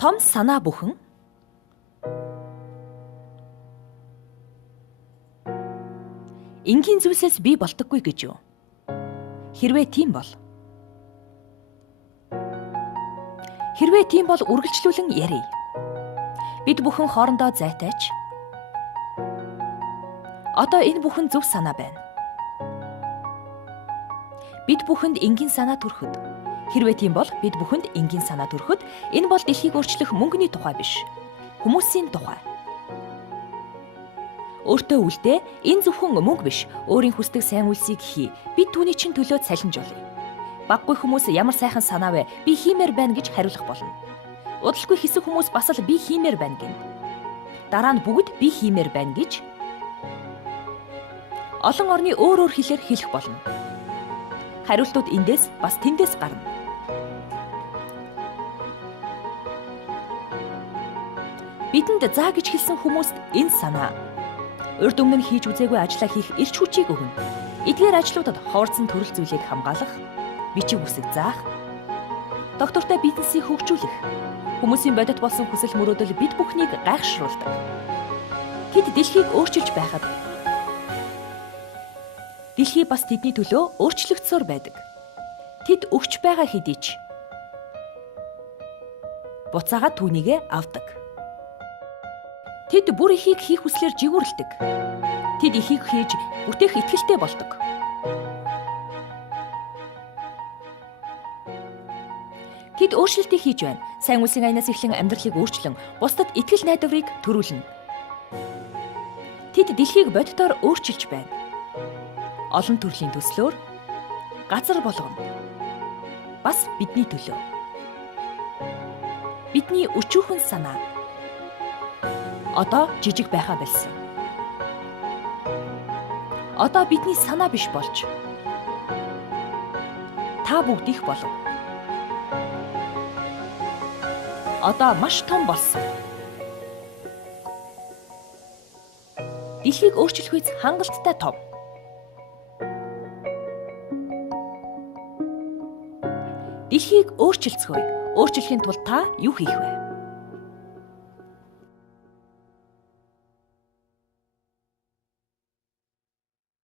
Том санаа бүхэн энгийн зүйлсээс бий болдоггүй гэж юу? Хэрвээ тийм бол үргэлжлүүлэн ярий. Бид бүхэн хоорондоо зайтайч. Одоо энэ бүхэн зөв санаа байна. Бид бүхэнд энгийн санаа төрөхөд. Хэрвээ тийм бол бид бүхэнд энгийн санаа төрөхөд энэ бол дэлхийг өөрчлөх мөнгөний тухай биш. Хүмүүсийн тухай. Өөртөө үлдээ энэ зөвхөн мөнгө биш, өөрийн хүсдэг сайн үйлсийг хий. Бид түүний чинь төлөө цалинж олъё. Баггүй хүмүүс ямар сайхан санаа вэ? Би хиймээр байна гэж хариулах болно. Удалгүй хэсэг хүмүүс бас л би хиймээр байна гэнэ. Дараа нь бүгд би хиймээр байна гэж олон орны өөр хэлээр хэлэх болно. Хариултууд эндээс бас тэндээс гарна. Бидэнд заа гэж хэлсэн хүмүүст энэ санаа. Урд өмнө нь хийж үзээгүй ажлаа хийх эрч хүчийг өгнө. Эдгээр ажлуудад хоорцсон төрөл зүйлийг хамгаалах, бичиг үсэг заах, доктортой бизнесийг хөгжүүлэх, хүмүүсийн бодит болсон хүсэл мөрөөдөл бид бүхнийг гайхшруулдаг. Тэд дэлхийг өөрчилж байхад дэлхий бас тэдний төлөө өөрчлөгдсөөр байдаг. Тэд өгч байгаа хэдий ч буцаагаад түүнийгээ авдаг. Тэд бүр ихийг хийх хүслээр жигүүрлдэг. Тэд ихийг хийж бүтээх итгэлтэй болдог. Тэд өөрчлөлтийг хийж байна. Сайн үлсийн аянаас эхлэн амьдралыг өөрчлөн, бусдад итгэл найдварыг төрүүлнэ. Тэд дэлхийг бодитоор өөрчилж байна. Олон төрлийн төслөөр газар болгоно. Бас бидний төлөө. Бидний өчүүхэн санаа одоо жижиг байхаа болсон. Одоо бидний санаа биш болж та бүгд их болов. Одоо маш том болсон. Дэлхийг өөрчлөх үе хангалттай том. Дэлхийг өөрчилцгөөе. Өөрчлөхийн тулд та юу хийх вэ?